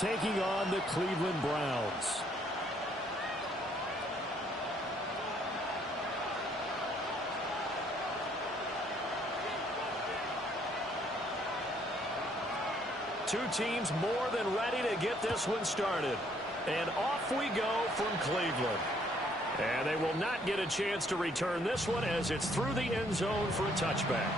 taking on the Cleveland Browns. Two teams more than ready to get this one started. And off we go from Cleveland. And they will not get a chance to return this one as it's through the end zone for a touchback.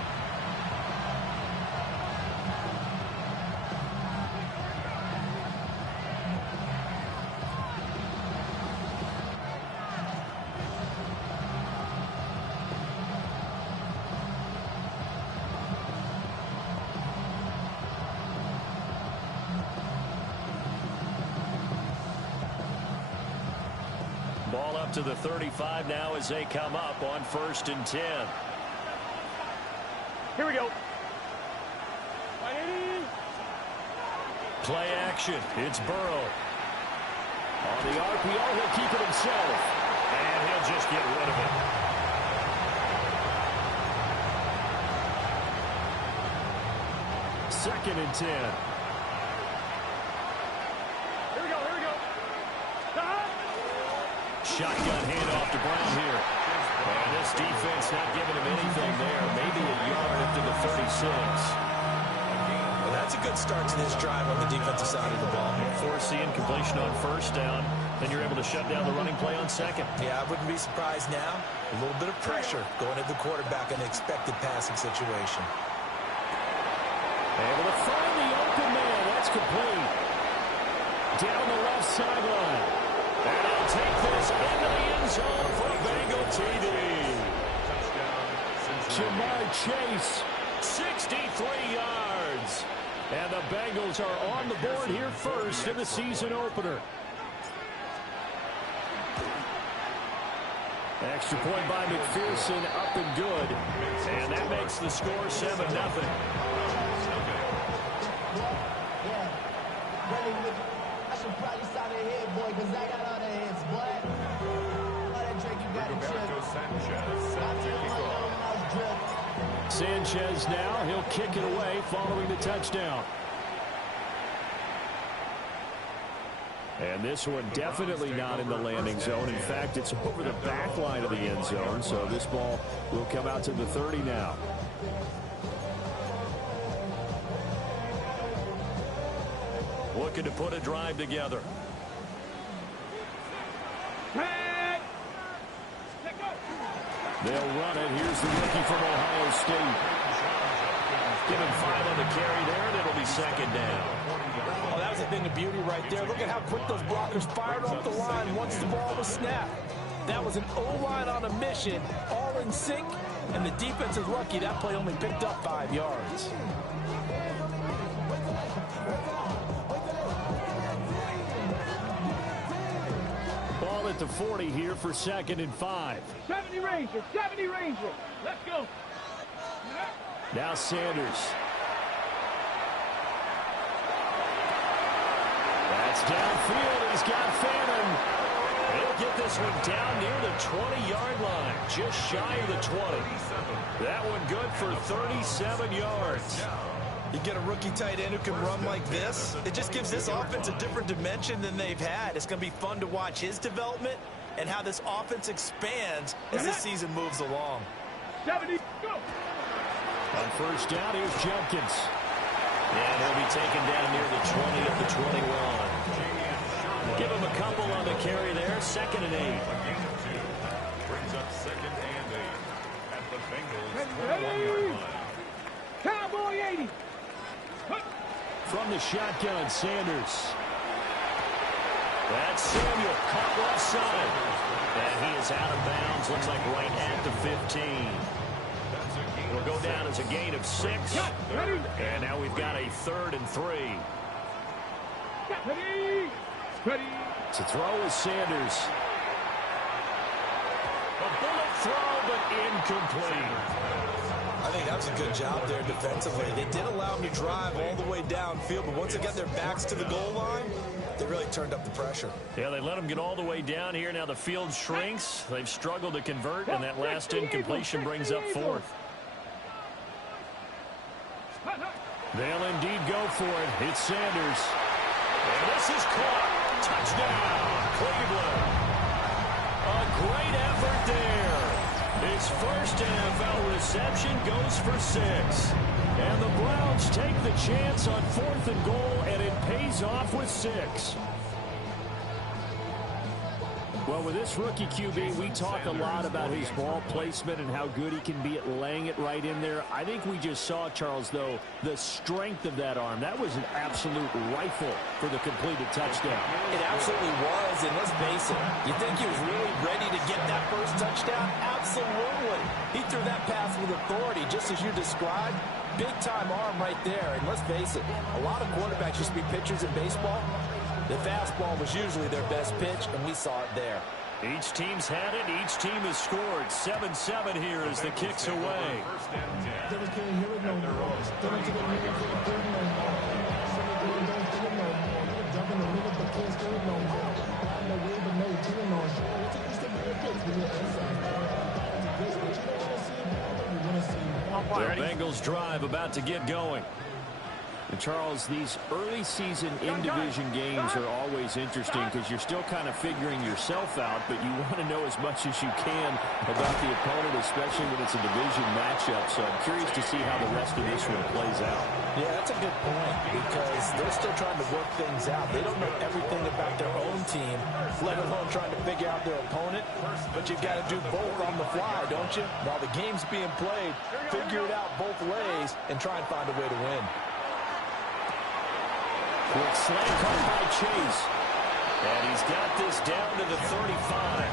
Ball up to the 35 now as they come up on 1st and 10. Here we go. Play action. It's Burrow. On the RPO, he'll keep it himself. And he'll just get rid of it. 2nd and 10. Shotgun handoff to Brown here. And this defense not giving him anything there. Maybe a yard up to the 36. Well, that's a good start to this drive on the defensive side of the ball. Force the incompletion on 1st down. Then you're able to shut down the running play on 2nd. Yeah, I wouldn't be surprised now. A little bit of pressure going at the quarterback in an expected passing situation. Able to find the open man. That's complete. Down the left sideline. And he'll take this into the end zone for a Bengal TD. Jamar Chase, 63 yards. And the Bengals are on the board here first in the season opener. Extra point by McPherson, up and good. And that makes the score 7-0. I should probably stop it here, boy, because I got all the hits, boy. All that drink, you got to chip. Sanchez now, he'll kick it away following the touchdown. And this one definitely not in the landing zone. In fact, it's over the back line of the end zone, so this ball will come out to the 30 now. Looking to put a drive together. They'll run it. Here's the rookie from Ohio State. Give him 5 on the carry there, and it'll be 2nd down. Oh, that was a thing of beauty right there. Look at how quick those blockers fired off the line once the ball was snapped. That was an O-line on a mission, all in sync, and the defense is lucky that play only picked up 5 yards. Ball at the 40 here for 2nd and 5. 70 Ranger, 70 Ranger. Let's go. Now Sanders. That's downfield. He's got Fannin. He'll get this one down near the 20-yard line, just shy of the 20. That one good for 37 yards. You get a rookie tight end who can run like this. It just gives this offense a different dimension than they've had. It's going to be fun to watch his development and how this offense expands as the season moves along. 70, go. On 1st down, here's Jenkins. And he'll be taken down near the 20 at the 21. Give him a couple on the carry there. 2nd and 8. Brings up 2nd and 8 at the Bengals 21-yard line. Cowboy 80. From the shotgun, Sanders. That's Samuel, caught left side. And he is out of bounds, looks like right at the 15. It'll go down as a gain of 6. And now we've got a 3rd and 3. Ready. To throw is Sanders. A bullet throw, but incomplete. I think that was a good job there defensively. They did allow them to drive all the way downfield, but once they got their backs to the goal line, they really turned up the pressure. Yeah, they let them get all the way down here. Now the field shrinks. They've struggled to convert, and that last incompletion brings up 4th. They'll indeed go for it. It's Sanders. And this This is caught. Touchdown, Cleveland. A great effort there. His first NFL reception goes for 6. And the Browns take the chance on 4th and goal, and it pays off with 6. Well, with this rookie QB, we talk a lot about his ball placement and how good he can be at laying it right in there. I think we just saw, Charles, though, the strength of that arm. That was an absolute rifle for the completed touchdown. It absolutely was, and let's face it, you think he was really ready to get that first touchdown? Absolutely. He threw that pass with authority, just as you described. Big-time arm right there, and let's face it, a lot of quarterbacks used to be pitchers in baseball. The fastball was usually their best pitch, and we saw it there. Each team's had it. Each team has scored. 7-7 here as the kick's away. The Bengals drive about to get going. And Charles, these early season in-division games are always interesting because you're still kind of figuring yourself out, but you want to know as much as you can about the opponent, especially when it's a division matchup. So I'm curious to see how the rest of this one plays out. Yeah, that's a good point because they're still trying to work things out. They don't know everything about their own team, let alone trying to figure out their opponent. But you've got to do both on the fly, don't you? While the game's being played, figure it out both ways and try and find a way to win. Quick slant cut by Chase. And he's got this down to the 35.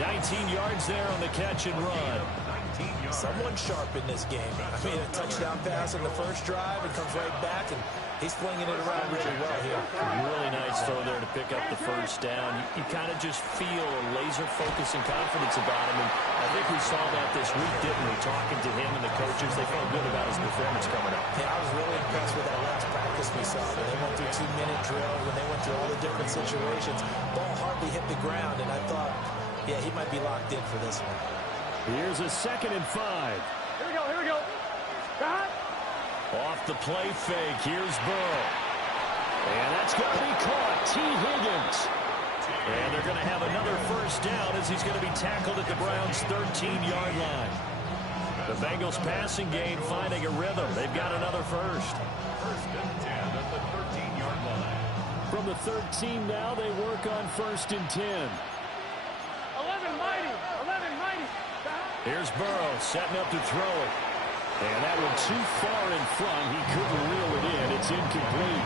19 yards there on the catch and run. Someone sharp in this game. I mean, a touchdown pass in the first drive. It comes right back, and he's flinging it around really well here. Really nice throw there to pick up the first down. You kind of just feel a laser focus and confidence about him. And I think we saw that this week, didn't we? Talking to him and the coaches, they felt good about his performance coming up. Yeah, I was really impressed with that last practice we saw. When they went through 2-minute drills, when they went through all the different situations, ball hardly hit the ground, and I thought, yeah, he might be locked in for this one. Here's a 2nd and 5. Here we go, here we go. Got it. Off the play fake, here's Burrow. And that's going to be caught. T. Higgins. And they're going to have another first down as he's going to be tackled at the Browns' 13-yard line. The Bengals passing game finding a rhythm. They've got another first. First and 10 at the 13-yard line. From the 13 now, they work on 1st and 10. 11 mighty. 11 mighty. Here's Burrow setting up to throw it. And that one too far in front. He couldn't reel it in. It's incomplete.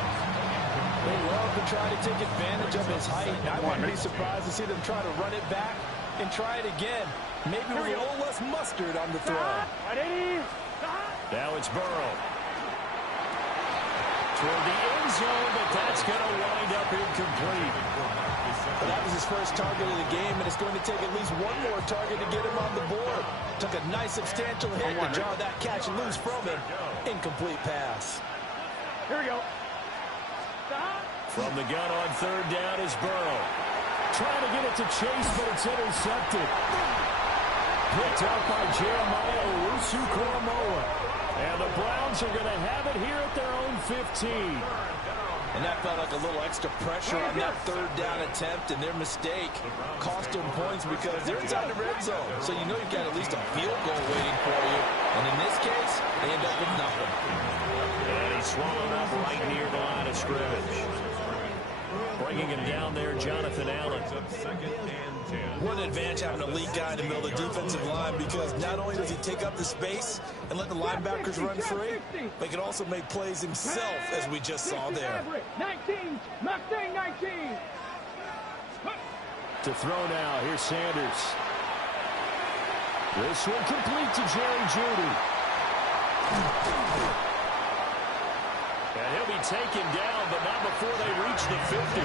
They love to try to take advantage of his height. I wouldn't be surprised to see them try to run it back and try it again. Maybe with a little less mustard on the throw. Now it's Burrow. Toward the end zone, but that's going to wind up incomplete. Well, that was his first target of the game, and it's going to take at least one more target to get him on the board. Took a nice substantial hit to jar that catch loose from him. Incomplete pass. Here we go. From the gun on 3rd down is Burrow. Trying to get it to Chase, but it's intercepted. Picked up by Jeremiah Owusu-Koramoah. And the Browns are going to have it here at their own 15. And that felt like a little extra pressure on that 3rd down attempt, and their mistake cost them points because they're inside the red zone. So you know you've got at least a field goal waiting for you. And in this case, they end up with nothing. And he's swallowed up right near the line of scrimmage. Bringing him down there, Jonathan Allen. What an advantage having a lead guy in the middle of the defensive line, because not only does he take up the space and let the linebackers run free, but he can also make plays himself, as we just saw there. 19, Mustang 19. To throw now, here's Sanders. This one complete to Jerry Jeudy. And he'll be taken down, but not before they reach the 50.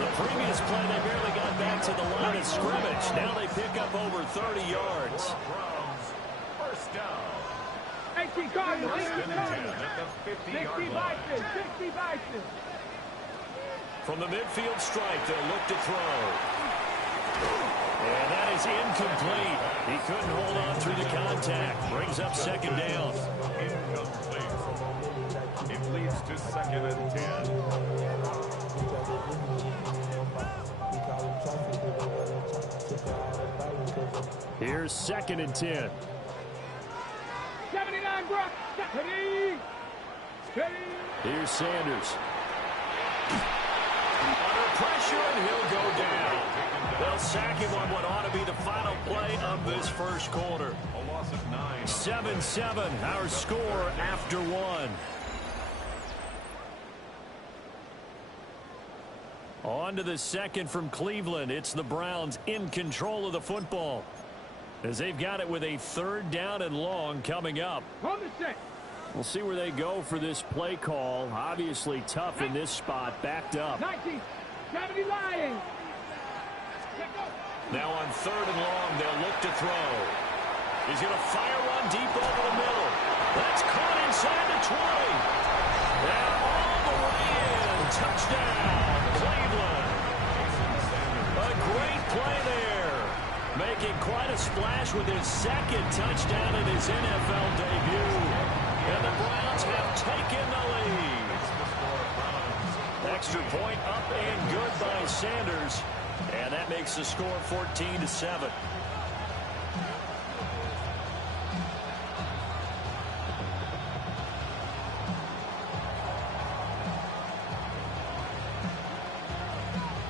The previous play, they barely got back to the line of scrimmage. Now they pick up over 30 yards. First down. 18 Cardinals, 18 Cardinals. 60 Bison, 60 Bison. From the midfield strike, they'll look to throw. And that is incomplete. He couldn't hold on through the contact. Brings up 2nd down. Incomplete. It leads to 2nd and 10. Here's 2nd and 10. 79, Brock. Ready. Ready. Here's Sanders. Under pressure, and he'll go down. They'll sack him on what ought to be the final play of this first quarter. A loss of 9. 7-7, our score after 1. On to the second from Cleveland. It's the Browns in control of the football, as they've got it with a 3rd down and long coming up. On the set. We'll see where they go for this play call. Obviously tough in this spot, backed up. 19. 70 Lions. Now on 3rd and long, they'll look to throw. He's going to fire one deep over the middle. That's caught inside the 20. And all the way in. Touchdown, Cleveland. A great play there. Making quite a splash with his 2nd touchdown in his NFL debut. And the Browns have taken the lead. Extra point up and good by Sanders. And that makes the score 14-7.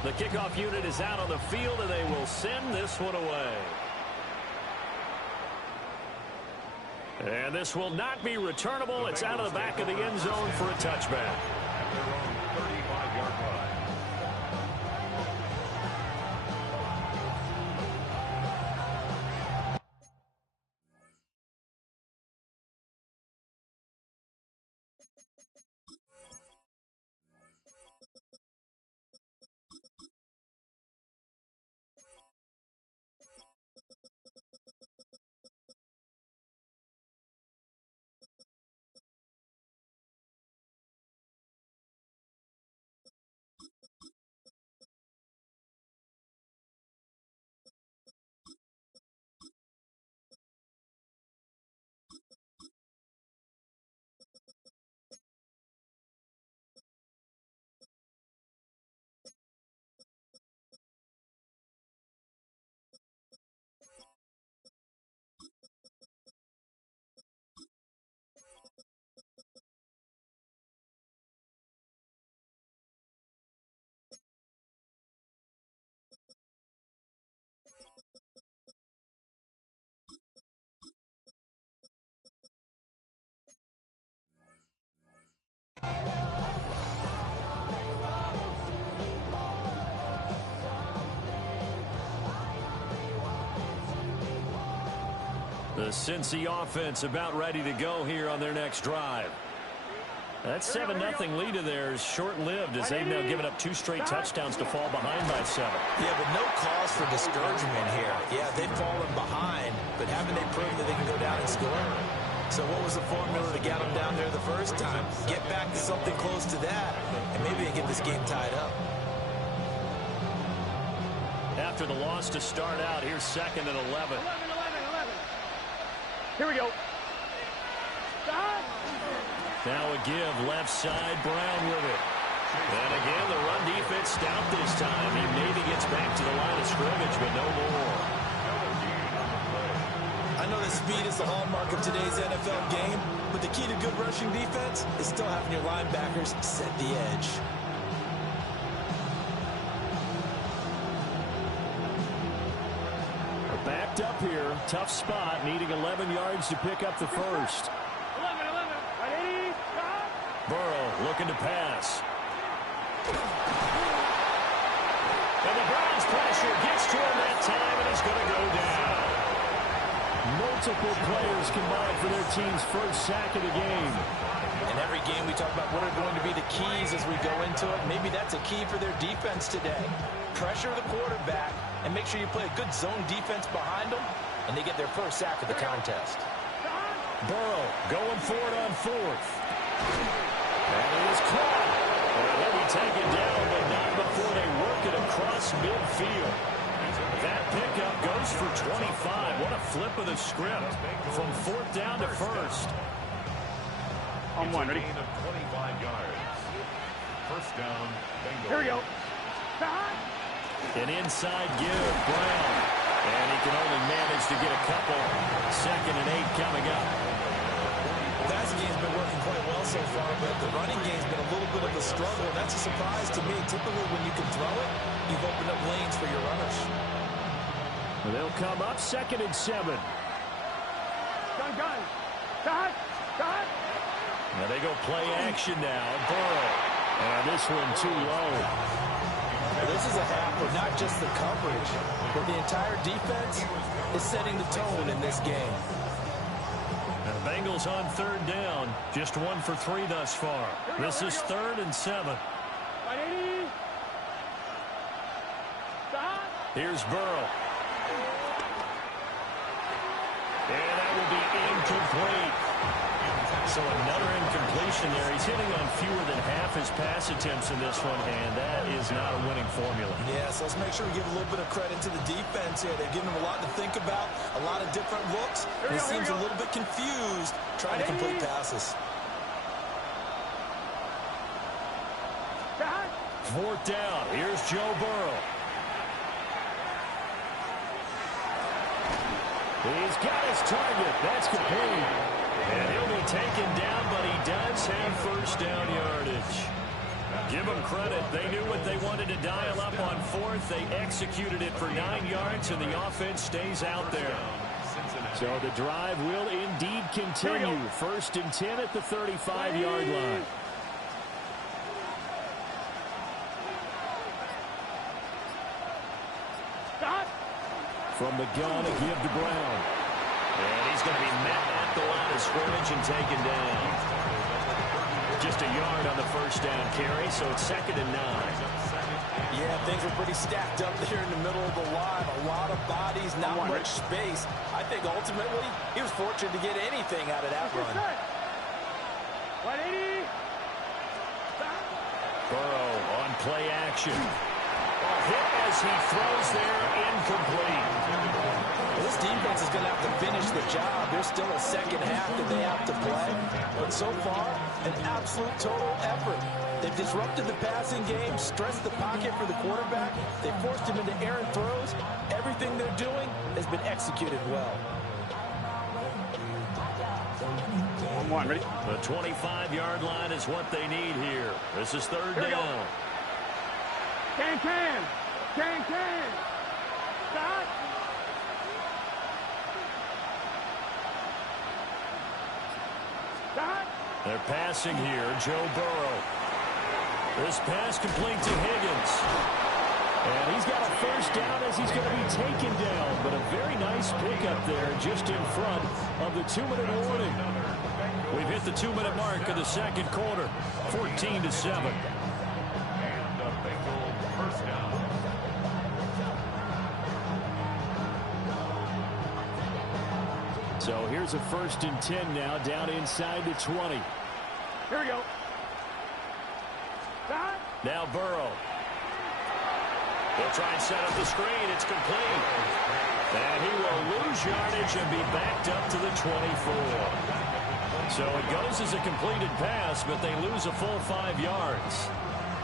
The kickoff unit is out on the field, and they will send this one away. And this will not be returnable. It's out of the back of the end zone for a touchback. At their own 35-yard line. The Cincy offense about ready to go here on their next drive. That 7-0 lead of theirs short-lived, as they've now given up 2 straight touchdowns to fall behind by 7. Yeah, but no cause for discouragement here. Yeah, they've fallen behind, but haven't they proven that they can go down and score? So what was the formula to get them down there the first time? Get back to something close to that, and maybe they get this game tied up. After the loss to start out, here's 2nd and 11. 11. Here we go. Stop. Now a give, left side, Brown with it. And again, the run defense stout this time. He maybe gets back to the line of scrimmage, but no more. I know that speed is the hallmark of today's NFL game, but the key to good rushing defense is still having your linebackers set the edge. Backed up here, tough spot, needing 11 yards to pick up the first. 11. Ready, stop. Burrow looking to pass. And the Browns pressure gets to him that time, and he's going to go down. Multiple players combined for their team's first sack of the game. In every game we talk about what are going to be the keys as we go into it. Maybe that's a key for their defense today. Pressure the quarterback and make sure you play a good zone defense behind them, and they get their first sack of the contest. Burrow going for it on 4th. And it is caught. Well, they'll be taken down, but not before they work it across midfield. That pickup goes for 25. What a flip of the script from 4th down to 1st. On 1, ready? Gain of 25 yards. First down, Bengals. Here we go. Stop. An inside give, Brown. And he can only manage to get a couple. 2nd and 8 coming up. Passing game's been working quite well so far, but the running game's been a little bit of a struggle, and that's a surprise to me. Typically, when you can throw it, you've opened up lanes for your runners. They'll come up 2nd and 7. Gun. Start. Now they go play action now. Burrow. And this one too low. This is a half where not just the coverage, but the entire defense is setting the tone in this game. And the Bengals on 3rd down. Just 1 for 3 thus far. This is 3rd and 7. Here's Burrow. And that will be incomplete. So another incompletion there. He's hitting on fewer than half his pass attempts in this one, and that is not a winning formula. Yeah, so let's make sure we give a little bit of credit to the defense here. They're giving him a lot to think about, a lot of different looks. He seems a little bit confused trying to complete passes. 4th down. Here's Joe Burrow. He's got his target. That's complete. And he'll be taken down, but he does have 1st down yardage. Give them credit. They knew what they wanted to dial up on 4th. They executed it for 9 yards, and the offense stays out there. So the drive will indeed continue. 1st and 10 at the 35-yard line. From the gun, a give to Brown. And he's going to be met at the line of scrimmage and taken down. Just a yard on the 1st down carry, so it's 2nd and 9. Yeah, things were pretty stacked up there in the middle of the line. A lot of bodies, not much space. I think ultimately he was fortunate to get anything out of that run. Burrow on play action. Hit as he throws there, incomplete. Well, this defense is going to have to finish the job. There's still a 2nd half that they have to play. But so far, an absolute total effort. They've disrupted the passing game, stressed the pocket for the quarterback. They forced him into errant throws. Everything they're doing has been executed well. One, ready? The 25-yard line is what they need here. This is 3rd down. Can. Start. They're passing here. Joe Burrow. This pass complete to Higgins. And he's got a 1st down as he's going to be taken down. But a very nice pickup there just in front of the 2-minute warning. We've hit the 2-minute mark of the 2nd quarter. 14-7. So here's a 1st and 10 now, down inside the 20. Here we go. Start. Now Burrow. They'll try and set up the screen. It's complete. And he will lose yardage and be backed up to the 24. So it goes as a completed pass, but they lose a full 5 yards.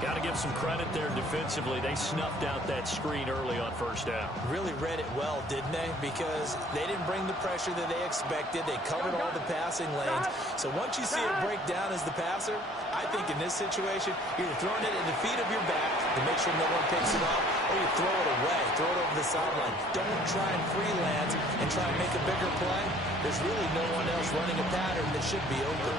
Got to give some credit there defensively. They snuffed out that screen early on 1st down. Really read it well, didn't they? Because they didn't bring the pressure that they expected. They covered all the passing lanes. So once you see it break down as the passer, I think in this situation, you're throwing it at the feet of your back to make sure no one picks it up, or you throw it away, throw it over the sideline. Don't try and freelance and try and make a bigger play. There's really no one else running a pattern that should be open.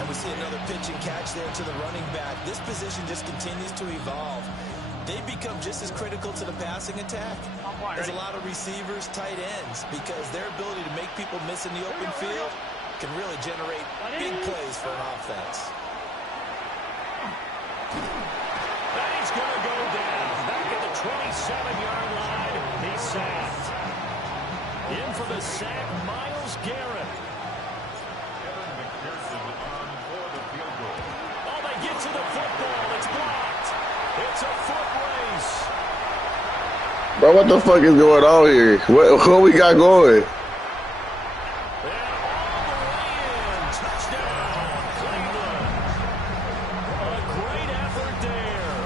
And we see another pitch and catch there to the running back. This position just continues to evolve. They've become just as critical to the passing attack as a lot of receivers, tight ends, because their ability to make people miss in the open field can really generate big plays for an offense. And he's going to go down. Back at the 27-yard line. He's sacked. In for the sack, Myles Garrett. Get to the football. It's blocked. It's a foot race. Bro, what the fuck is going on here? What we got going? And all the way in. Touchdown, Cleveland. A great effort there.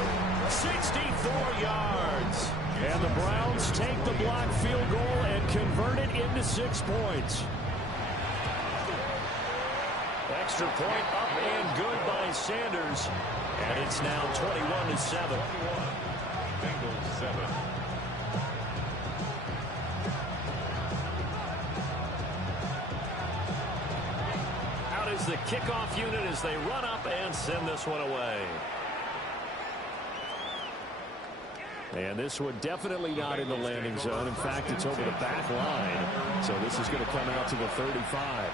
64 yards. And And the Browns take the block field goal and convert it into 6 points. Extra point up and good by Sanders. And it's now 21-7. Bengals 7. Out is the kickoff unit as they run up and send this one away. And this one definitely not in the landing zone. In fact, it's over the back line. So this is going to come out to the 35.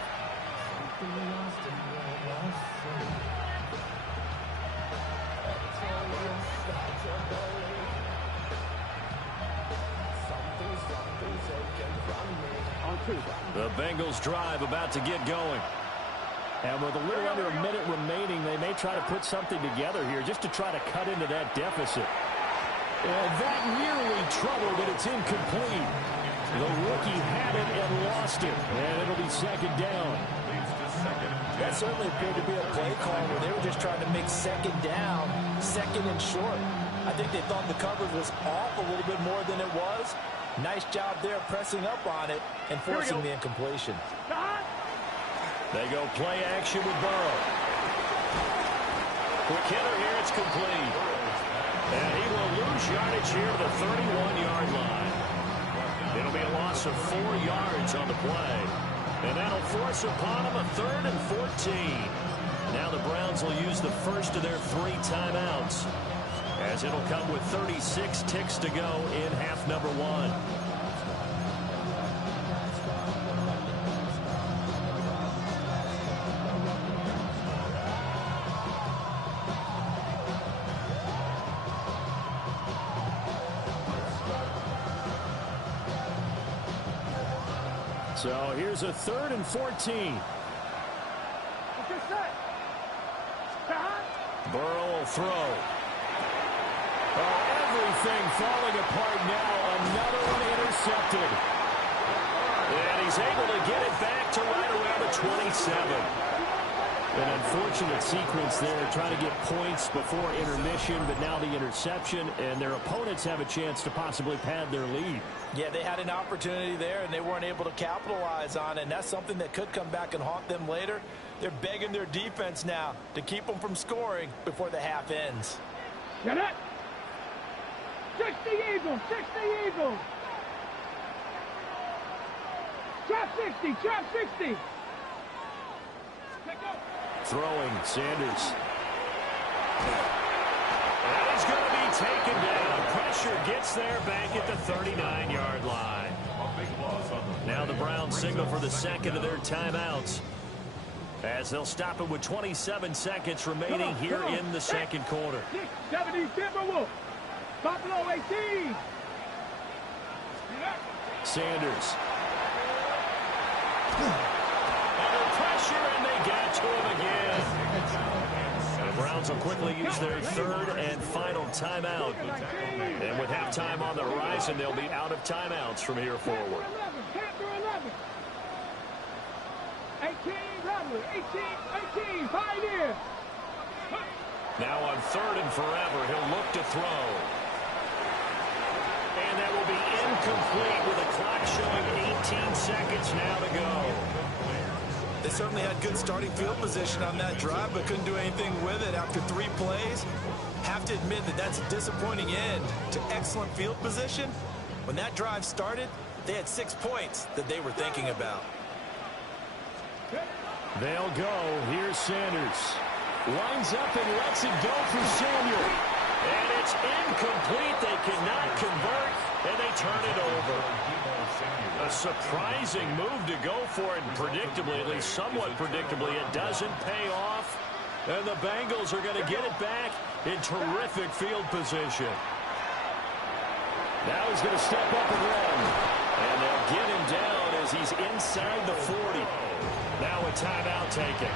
The Bengals drive about to get going. And with a little under a minute remaining, they may try to put something together here just to try to cut into that deficit. And that nearly trouble, but it's incomplete. The rookie had it and lost it. And it'll be second down. That certainly appeared to be a play call where they were just trying to make second down, second and short. I think they thought the coverage was off a little bit more than it was. Nice job there pressing up on it and forcing the incompletion. They go play action with Burrow. Quick hitter here, it's complete. And he will lose yardage here to the 31-yard line. It'll be a loss of 4 yards on the play. And that'll force upon him a 3rd and 14. Now the Browns will use the first of their 3 timeouts, as it'll come with 36 ticks to go in half number 1. So here's a 3rd and 14. Burrow will throw. Oh, everything falling apart now. Another one intercepted. And he's able to get it back to right around the 27. An unfortunate sequence there, trying to get points before intermission, but now the interception, and their opponents have a chance to possibly pad their lead. Yeah, they had an opportunity there, and they weren't able to capitalize on it, and that's something that could come back and haunt them later. They're begging their defense now to keep them from scoring before the half ends. Get it! 60 Eagles! 60 Eagles! Trap 60! Trap 60! Throwing, Sanders. And he's going to be taken down. Pressure gets there back at the 39-yard line. Now the Browns signal for the second of their timeouts, as they'll stop it with 27 seconds remaining here in the second quarter. 70 Timberwolves. Buffalo 18. Sanders. Under pressure, and they got to him again. The Browns will quickly use their 3rd and final timeout. And with halftime on the horizon, they'll be out of timeouts from here forward. 18, Pioneer. Now on 3rd and forever, he'll look to throw. And that will be incomplete with the clock showing 18 seconds now to go. They certainly had good starting field position on that drive, but couldn't do anything with it after 3 plays. Have to admit that that's a disappointing end to excellent field position. When that drive started, they had 6 points that they were thinking about. They'll go. Here's Sanders. Lines up and lets it go for Samuel. And it's incomplete. They cannot convert, and they turn it over. A surprising move to go for it, and predictably, at least somewhat predictably, it doesn't pay off. And the Bengals are going to get it back in terrific field position. Now he's going to step up and run. And they'll get him down as he's inside the 40. Now a timeout taken.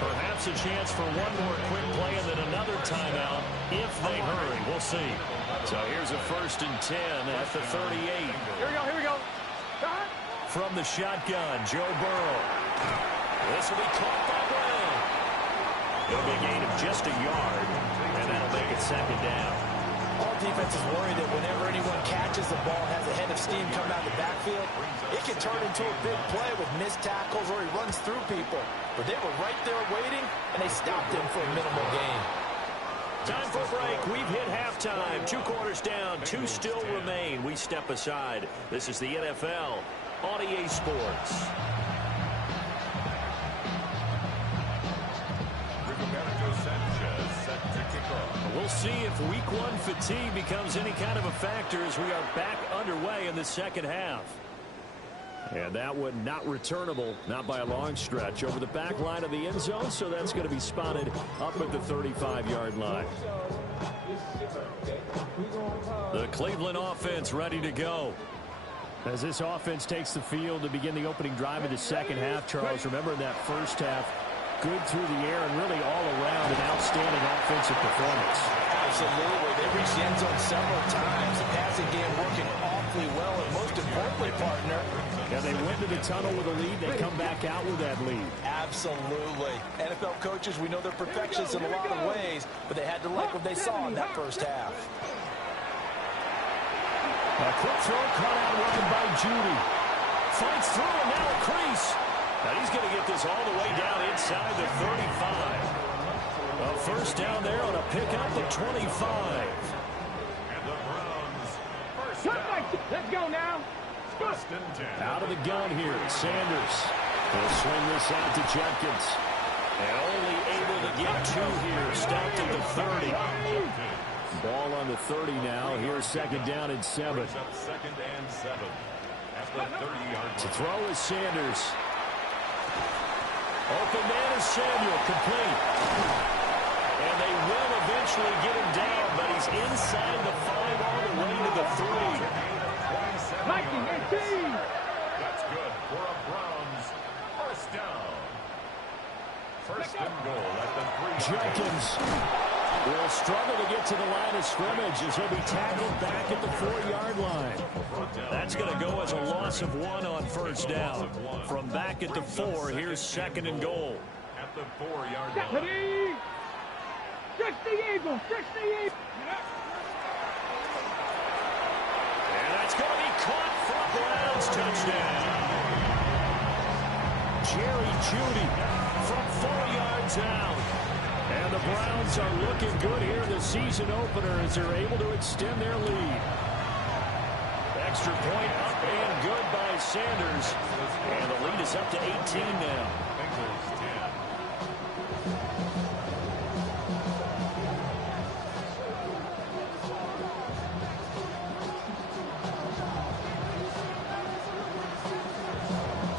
Perhaps a chance for one more quick play and then another timeout if they hurry. We'll see. So here's a 1st and 10 at the 38. Here we go. From the shotgun, Joe Burrow. This will be caught by Brown. It'll be a gain of just a yard, and that'll make it second down. All defense is worried that whenever anyone catches the ball and has a head of steam come out of the backfield, it can turn into a big play with missed tackles or he runs through people. But they were right there waiting, and they stopped him for a minimal gain. Time for a break. We've hit halftime. 2 quarters down. 2 still remain. We step aside. This is the NFL on EA Sports. We'll see if Week 1 fatigue becomes any kind of a factor as we are back underway in the second half. And that one not returnable, not by a long stretch, over the back line of the end zone, so that's going to be spotted up at the 35-yard line. The Cleveland offense ready to go. As this offense takes the field to begin the opening drive of the second half, Charles, remember in that first half, good through the air and really all around an outstanding offensive performance. Absolutely. They reached the end zone several times. The passing game working awfully well, and most importantly, partner, yeah, they went to the tunnel with a lead. They come back out with that lead. Absolutely. NFL coaches, we know they're perfectionists in a lot of ways, but they had to like what they saw in that first half. A quick throw caught out running by Judy. Fights through and now a crease. Now he's going to get this all the way down inside the 35. A first down there on a pickup of 25. And the Browns first down. Let's go now. First and 10. Out of the gun here, Sanders. Will swing this out to Jenkins. And only able to get 2 here. Stopped at the 30. Ball on the 30 now. Here's second down and 7. Up second and 7 at the 30-yard line. To throw is Sanders. Open man is Samuel, complete. And they will eventually get him down, but he's inside the 5 all the way to the 3. Mikey, 18. That's good for a Browns first down. First and goal at the 3. Jenkins will struggle to get to the line of scrimmage as he'll be tackled back at the 4-yard line. That's going to go as a loss of 1 on first down. From back at the 4, here's second and goal. At the 4-yard line. Deputy. 60 Eagles. 60 Eagles. And that's going to be caught for a Browns touchdown. Jerry Jeudy from 4 yards out. And the Browns are looking good here in the season opener as they're able to extend their lead. Extra point up and good by Sanders. And the lead is up to 18 now. Bengals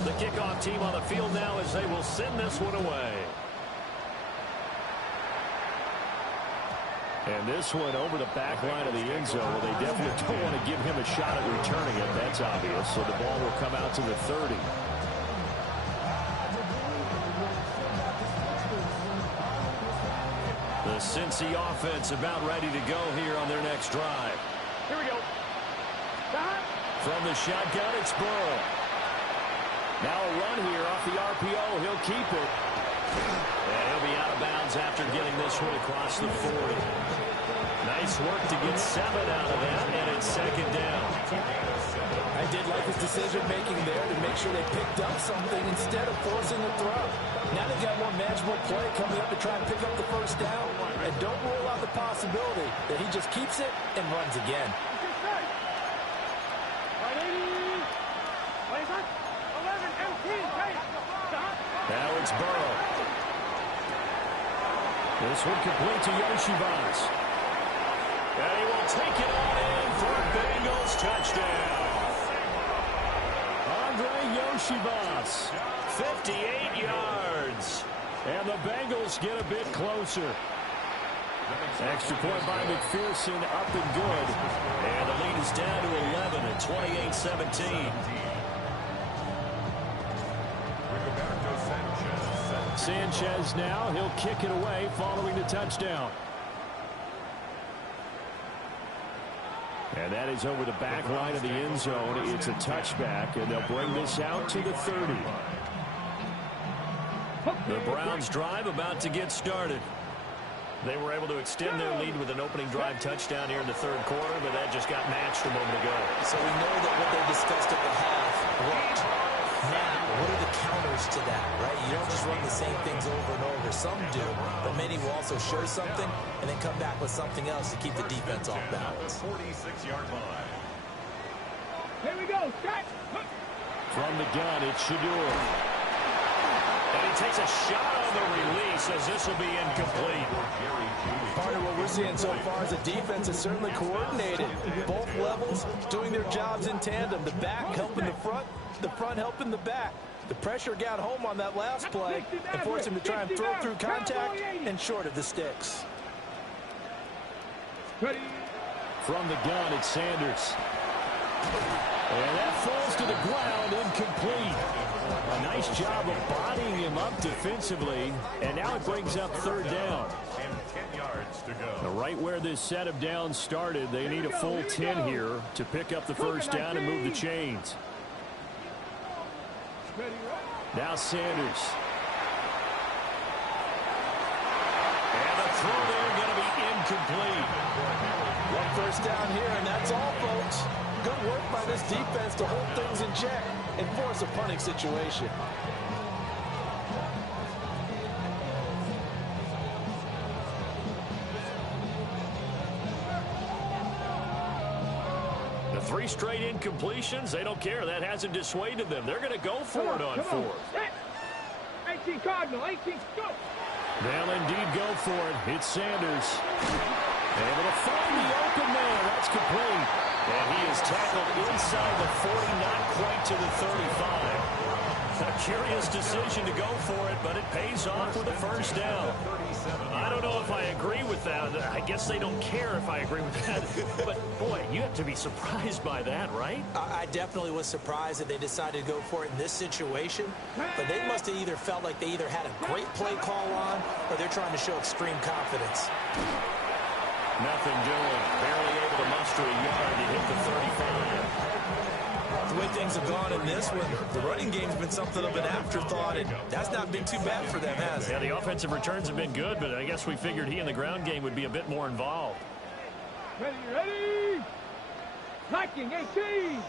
10. The kickoff team on the field now as they will send this one away. And this one over the back line of the end zone. Well, they definitely don't want to give him a shot at returning it. That's obvious. So the ball will come out to the 30. The Cincy offense about ready to go here on their next drive. Here we go. From the shotgun, it's Burrow. Now a run here off the RPO. He'll keep it. And he'll be out of bounds after getting this one across the 40. Nice work to get 7 out of that, and it's second down. I did like his decision-making there to make sure they picked up something instead of forcing the throw. Now they've got more manageable play coming up to try and pick up the first down. And don't rule out the possibility that he just keeps it and runs again. Now it's Burrow. This one complete to Yoshibas. And he will take it on in for a Bengals touchdown. Andre Yoshibas, 58 yards. And the Bengals get a bit closer. Extra point by McPherson, up and good. And the lead is down to 11 at 28-17. Sanchez now, he'll kick it away following the touchdown. And that is over the back line of the end zone. It's a touchback, and they'll bring this out to the 30. The Browns drive about to get started. They were able to extend their lead with an opening drive touchdown here in the third quarter, but that just got matched a moment ago. So we know that what they discussed at the half worked. Now, what are the counters to that, right? You don't just run the same things over and over. Some do, but many will also show something and then come back with something else to keep the defense off balance. 46-yard line. Here we go. Set. From the gun, it's Shador. And he takes a shot on the release as this will be incomplete. Part of what we're seeing so far is the defense is certainly coordinated. Both levels doing their jobs in tandem. The back helping the front helping the back. The pressure got home on that last play and forced him to try and throw through contact and short of the sticks. From the gun, it's Sanders. And that falls to the ground, incomplete. A nice job of bodying him up defensively, and now it brings up third down. And 10 yards to go. Right where this set of downs started, they need a full 10 here to pick up the first down and move the chains. Now Sanders. And the throw there going to be incomplete. One first down here, and that's all, folks. Good work by this defense to hold things in check and force a punting situation. The 3 straight incompletions, they don't care. That hasn't dissuaded them. They're going to go for it on 4th. 18 Cardinal, 18, go. They'll indeed go for it. It's Sanders. Able to find the open man. That's complete. And he is tackled inside the 40, not quite to the 35. A curious decision to go for it, but it pays off with a first down. I don't know if I agree with that. I guess they don't care if I agree with that. But, boy, you have to be surprised by that, right? I definitely was surprised that they decided to go for it in this situation. But they must have either felt like they either had a great play call on or they're trying to show extreme confidence. Nothing doing. Barely able to muster a yard to hit the 35. The way things have gone in this one, the running game's been something of an afterthought, and that's not been too bad for them, has it? Yeah, the offensive returns have been good, but I guess we figured he in the ground game would be a bit more involved. Ready? Liking 18.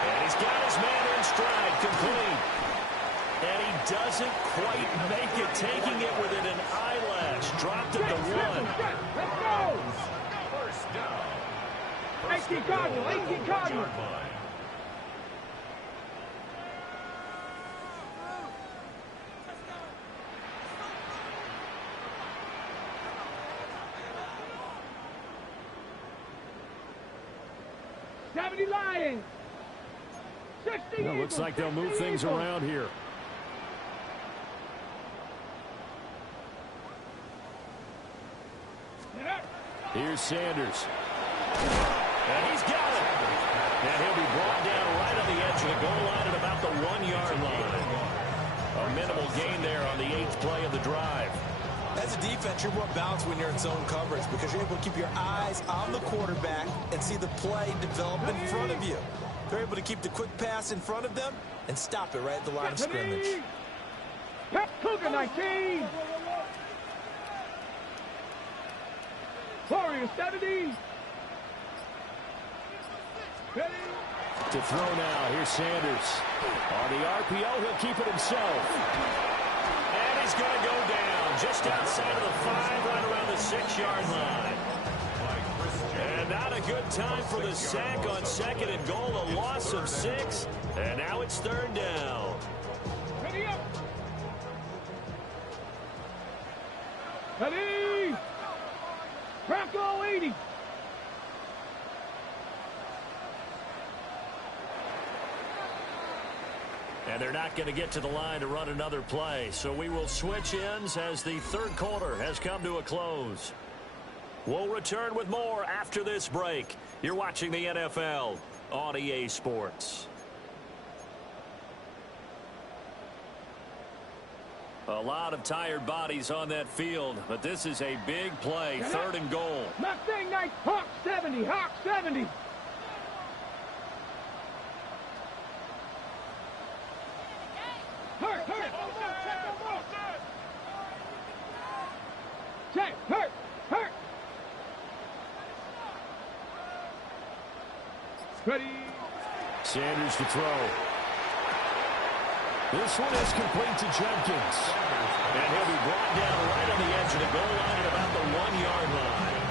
And he's got his man in stride, complete. And he doesn't quite make it, taking it within an eyelash. Dropped at the 1. Let's go. First down. 18 Cardinal, 18 Cardinal. Yard line. Lions. 60. Well, looks like they'll move things around here. Here's Sanders. And he's got it. And he'll be brought down right on the edge of the goal line at about the 1-yard line. A minimal gain there on the 8th play of the drive. As a defense, you're more balanced when you're in zone coverage because you're able to keep your eyes on the quarterback and see the play develop in front of you. They're able to keep the quick pass in front of them and stop it right at the line of scrimmage. Cougar 19. Warrior 70. To throw now, here's Sanders. On the RPO, he'll keep it himself. And he's going to go down just outside of the 5, right around the 6-yard line. And not a good time for the sack on 2nd and goal, a loss of 6. And now it's 3rd down. Ready up. Ready. Bronco 80. And they're not going to get to the line to run another play. So we will switch ends as the 3rd quarter has come to a close. We'll return with more after this break. You're watching the NFL on EA Sports. A lot of tired bodies on that field, but this is a big play, 3rd and goal. Mustang Knight, Hawk 70, Hawk 70. Hurt. check, hurt, hurt. Ready. Sanders to throw. This one is complete to Jenkins. And he'll be brought down right on the edge of the goal line at about the 1-yard line.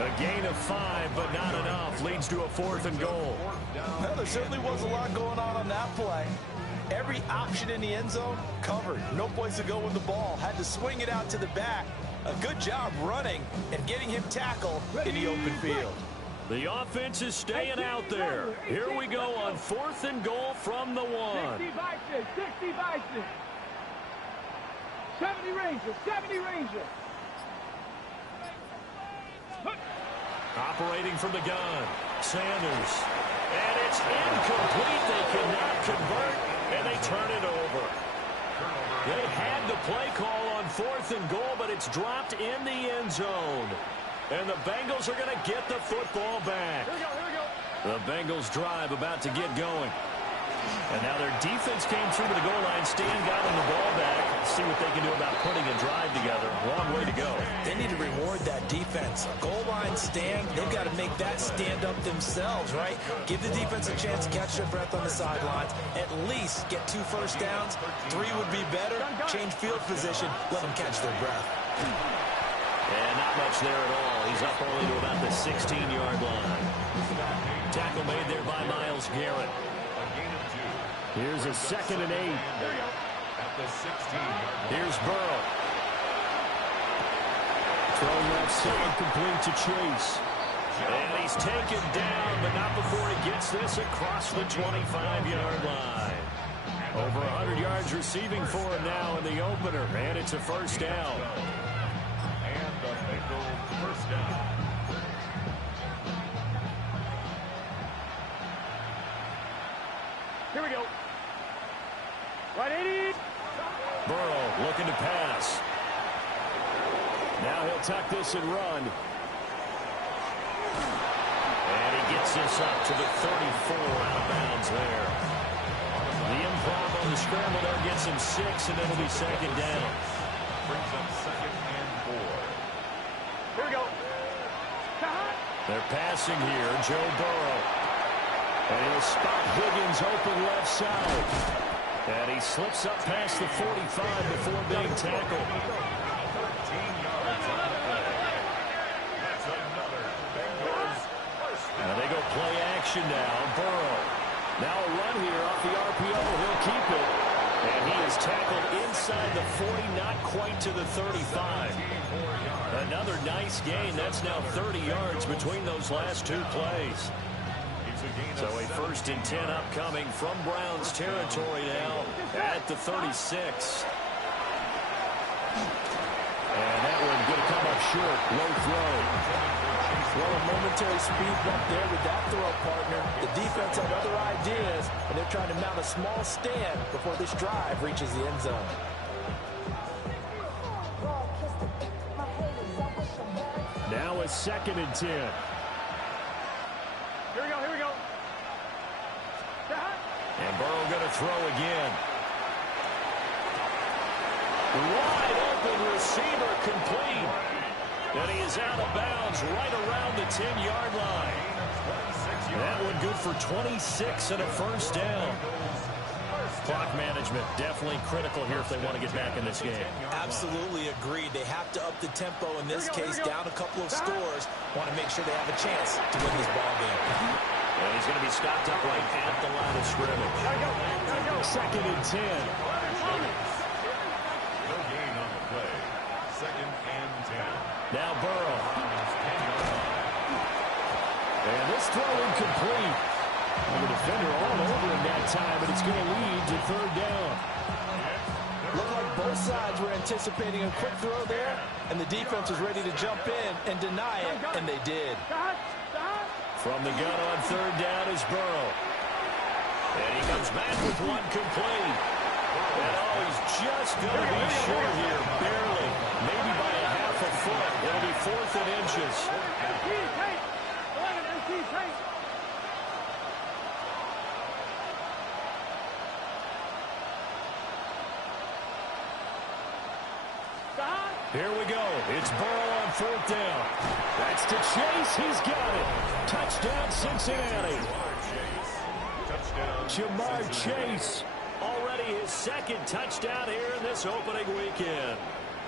A gain of 5, but not enough. Leads to a 4th and goal. Well, there certainly was a lot going on that play. Every option in the end zone covered. No place to go with the ball. Had to swing it out to the back. A good job running and getting him tackled in the open field. The offense is staying out there. Here we go on 4th and goal from the 1. 60 Vikings, 60 Vikings. 70 Rangers, 70 Rangers. Operating from the gun, Sanders. And it's incomplete. They cannot convert, and they turn it over. They had the play call on 4th and goal, but it's dropped in the end zone. And the Bengals are going to get the football back. Here we go, here we go. The Bengals drive about to get going. And now their defense came through to the goal line. Stan got them the ball back. See what they can do about putting a drive together. Long way to go. They need to reward that defense. Goal line stand, they've got to make that stand up themselves, right? Give the defense a chance to catch their breath on the sidelines. At least get 2 first downs. 3 would be better. Change field position. Let them catch their breath. And not much there at all. He's up only to about the 16-yard line. Tackle made there by Myles Garrett. Here's a 2nd and 8. At the 16-yard line. Here's Burrow. Throw left side complete to Chase. And he's taken down, but not before he gets this across the 25-yard line. Over 100 yards receiving for him now in the opener, and it's a first down. And the Bengals first down. Here we go. Right 80. Burrow looking to pass. Now he'll tuck this and run. And he gets this up to the 34 out of bounds there. The improv on the scramble there gets him 6, and it'll be 2nd down. Brings up 2nd and 4. Here we go. They're passing here, Joe Burrow. And he'll spot Higgins open left side. And he slips up past the 45 before being tackled. 13 yards on the play. That's another Bengals first down. Now they go play action now. Burrow. Now a run here off the RPO. He'll keep it. And he is tackled inside the 40, not quite to the 35. Another nice gain. That's now 30 yards between those last 2 plays. So a 1st and 10 upcoming from Browns territory now at the 36. And that one going to come up short. Low throw. Well, a momentary speed bump there with that throw, partner. The defense had other ideas, and they're trying to mount a small stand before this drive reaches the end zone. Now a 2nd and 10. Here we go, here we go. And Burrow going to throw again. Wide open receiver complete. And he is out of bounds right around the 10-yard line. That one good for 26 and a first down. Clock management definitely critical here if they want to get back in this game. Absolutely agreed. They have to up the tempo in this case, down a couple of scores. Want to make sure they have a chance to win this ball game. And he's going to be stopped up right at the line of scrimmage. 2nd and 10. No gain on the play. 2nd and 10. Now Burrow. And this throw incomplete. And the defender all over him that time, but it's going to lead to 3rd down. Looked like both sides were anticipating a quick throw there, and the defense was ready to jump in and deny it, and they did. From the gun on 3rd down is Burrow. And he comes back with one complete. And oh, he's just going to be short here, barely. Maybe by a half a foot. It'll be 4th and inches. Here we go. It's Burrow on 4th down. That's to Chase. He's got it. Touchdown, Cincinnati. Jamar Chase. Already his 2nd touchdown here in this opening weekend.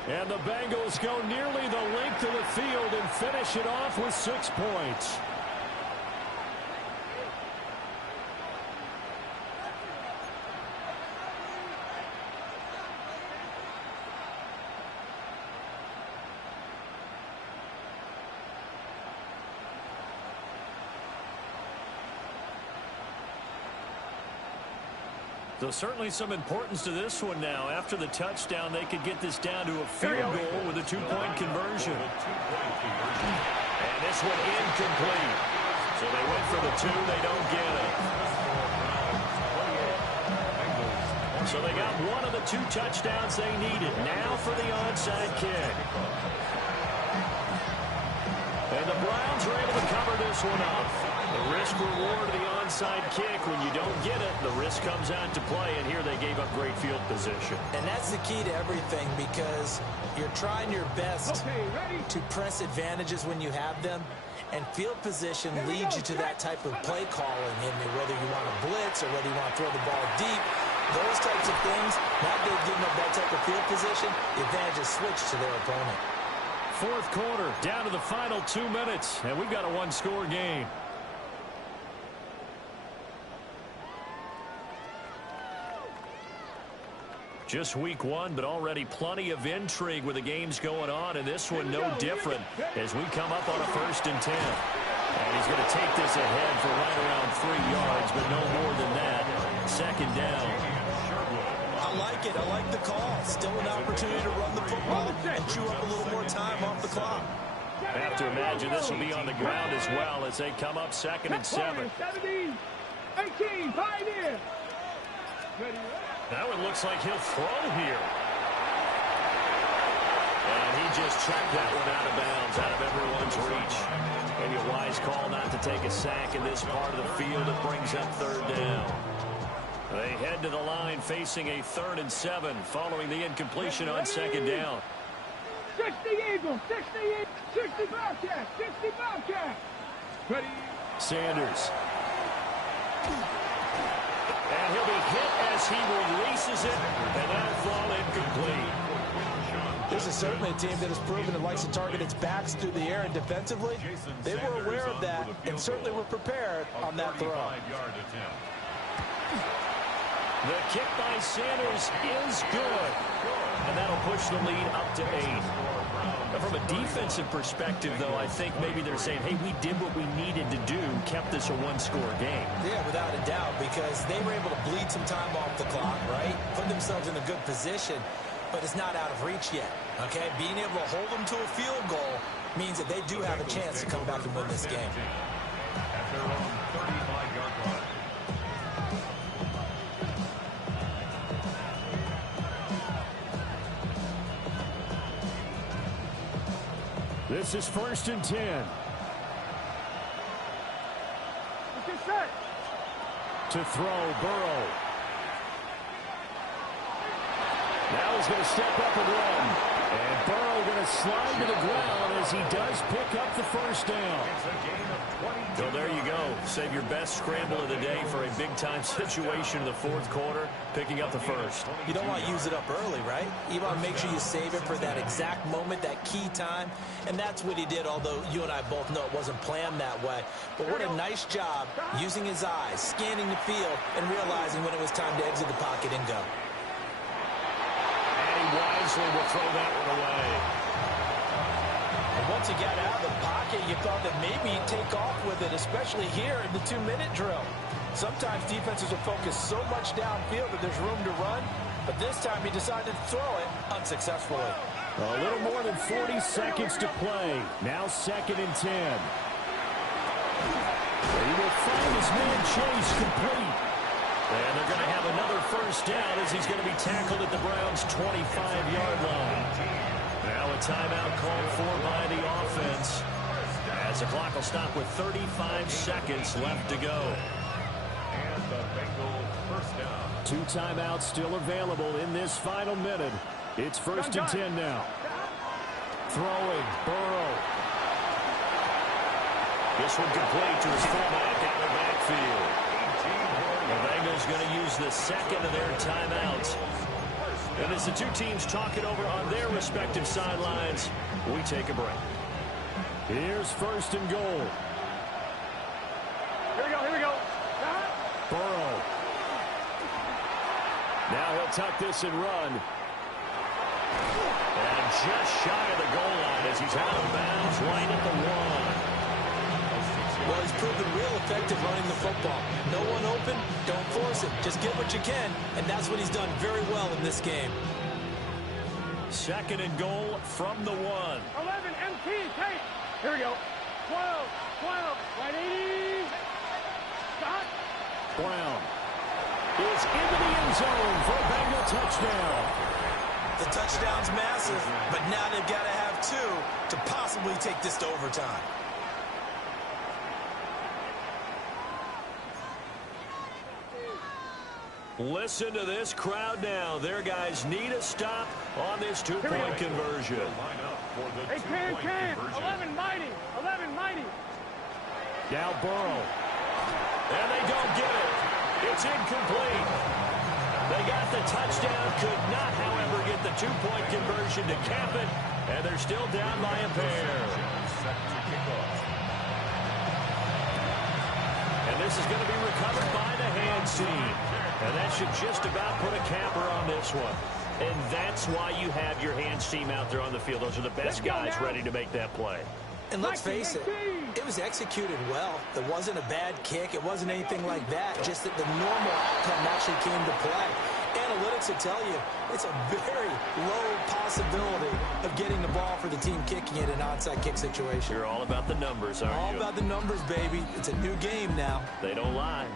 And the Bengals go nearly the length of the field and finish it off with 6 points. So certainly some importance to this one now. After the touchdown, they could get this down to a field goal with a 2-point conversion. And this one incomplete. So they went for the 2. They don't get it. So they got one of the 2 touchdowns they needed. Now for the onside kick. And the Browns are able to cover this one up. The risk-reward of the onside kick. When you don't get it, the risk comes out to play, and here they gave up great field position. And that's the key to everything, because you're trying your best to press advantages when you have them, and field position leads you to that type of play calling, and whether you want to blitz or whether you want to throw the ball deep, those types of things, now they've given up that type of field position, the advantage is switched to their opponent. 4th quarter, down to the final 2 minutes, and we've got a 1-score game. Just week 1, but already plenty of intrigue with the games going on, and this one no different as we come up on a 1st and 10. And he's going to take this ahead for right around 3 yards, but no more than that. 2nd down. I like it. I like the call. Still an opportunity to run the football and chew up a little more time off the clock. I have to imagine this will be on the ground as well as they come up 2nd and 7. 17, 18, 5 in. Now it looks like he'll throw here. And he just checked that one out of bounds, out of everyone's reach. Maybe a wise call not to take a sack in this part of the field. It brings up 3rd down. They head to the line facing a 3rd and 7 following the incompletion on 2nd down. 60 Eagles, 60 Bobcats, 60 Bobcats. Ready? Sanders. And he'll be hit as he releases it, and that'll fall incomplete. This is certainly a team that has proven it likes to target its backs through the air, and defensively, they were aware of that and certainly were prepared on that throw. The kick by Sanders is good, and that'll push the lead up to 8. From a defensive perspective, though, I think maybe they're saying, hey, we did what we needed to do, kept this a 1-score game. Yeah, without a doubt, because they were able to bleed some time off the clock, right? Put themselves in a good position, but it's not out of reach yet, okay? Being able to hold them to a field goal means that they do have a chance to come back and win this game. At their own 35-yard line. This is 1st and 10. To throw, Burrow. Now he's going to step up and run. And Burrow going to slide to the ground as he does pick up the 1st down. So there you go. Save your best scramble of the day for a big-time situation in the 4th quarter, picking up the 1st. You don't want to use it up early, right? You want to make sure you save it for that exact moment, that key time. And that's what he did, although you and I both know it wasn't planned that way. But what a nice job using his eyes, scanning the field, and realizing when it was time to exit the pocket and go. And he wisely will throw that one away. And once he got out of the pocket, you thought that maybe he'd take off with it, especially here in the 2-minute drill. Sometimes defenses will focus so much downfield that there's room to run, but this time he decided to throw it unsuccessfully. A little more than 40 seconds to play. Now 2nd and 10. He will find his man Chase complete. And they're going to have another 1st down as he's going to be tackled at the Browns' 25-yard line. Now a timeout called for by the offense, as the clock will stop with 35 seconds left to go. And the Bengals 1st down. 2 timeouts still available in this final minute. It's 1st and 10 now. Throwing, Burrow. This one complete to his fullback out of the backfield. The Bengals going to use the second of their timeouts. And as the two teams talk it over on their respective sidelines, we take a break. Here's first and goal. Here we go. Burrow. Now he'll tuck this and run. And just shy of the goal line as he's out of bounds right at the 1. Well, he's proven real effective running the football. No one open, don't force it. Just get what you can, and that's what he's done very well in this game. Second and goal from the 1. 11, MT, take. Here we go. 12, 180. Stop. Brown is into the end zone for a Bengal touchdown. The touchdown's massive, but now they've got to have 2 to possibly take this to overtime. Listen to this crowd now. Their guys need a stop on this two-point conversion. Hey, can. 11 mighty. Now Burrow. And they don't get it. It's incomplete. They got the touchdown, could not, however, get the two-point conversion to cap it, and they're still down by a pair. And this is going to be recovered by the hands team. And that should just about put a capper on this one. And that's why you have your hands team out there on the field. Those are the best guys ready to make that play. And let's face it, it was executed well. It wasn't a bad kick. It wasn't anything like that. Just that the normal outcome actually came to play. Analytics will tell you it's a very low possibility of getting the ball for the team kicking it in an onside kick situation. You're all about the numbers, aren't you? All about the numbers, baby. It's a new game now. They don't lie.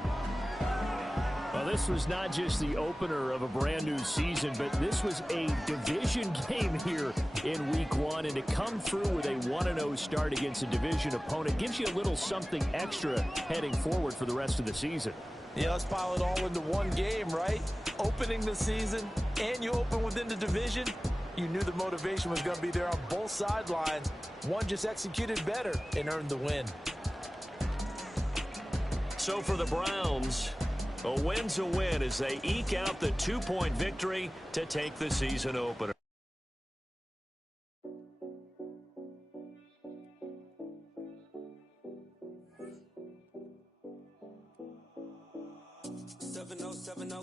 Well, this was not just the opener of a brand new season, but this was a division game here in week 1. And to come through with a 1-0 start against a division opponent gives you a little something extra heading forward for the rest of the season. Yeah, let's pile it all into one game, right? Opening the season, and you open within the division. You knew the motivation was going to be there on both sidelines. One just executed better and earned the win. So for the Browns, a win's a win as they eke out the 2-point victory to take the season opener.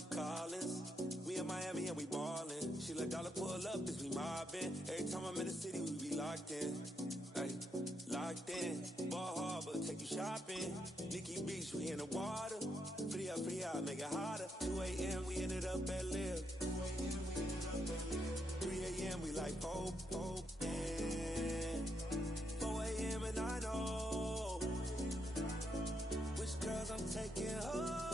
Collins. We in Miami and we ballin'. She let dollar pull up as we mobbin'. Every time I'm in the city, we be locked in. Ay, locked in. Ball Harbor, take you shopping. Nikki Beach, we in the water. Free up, make it hotter. 2 a.m. we ended up at Live. 3 a.m. we like Pope. 4 a.m. and I know which girls I'm taking home.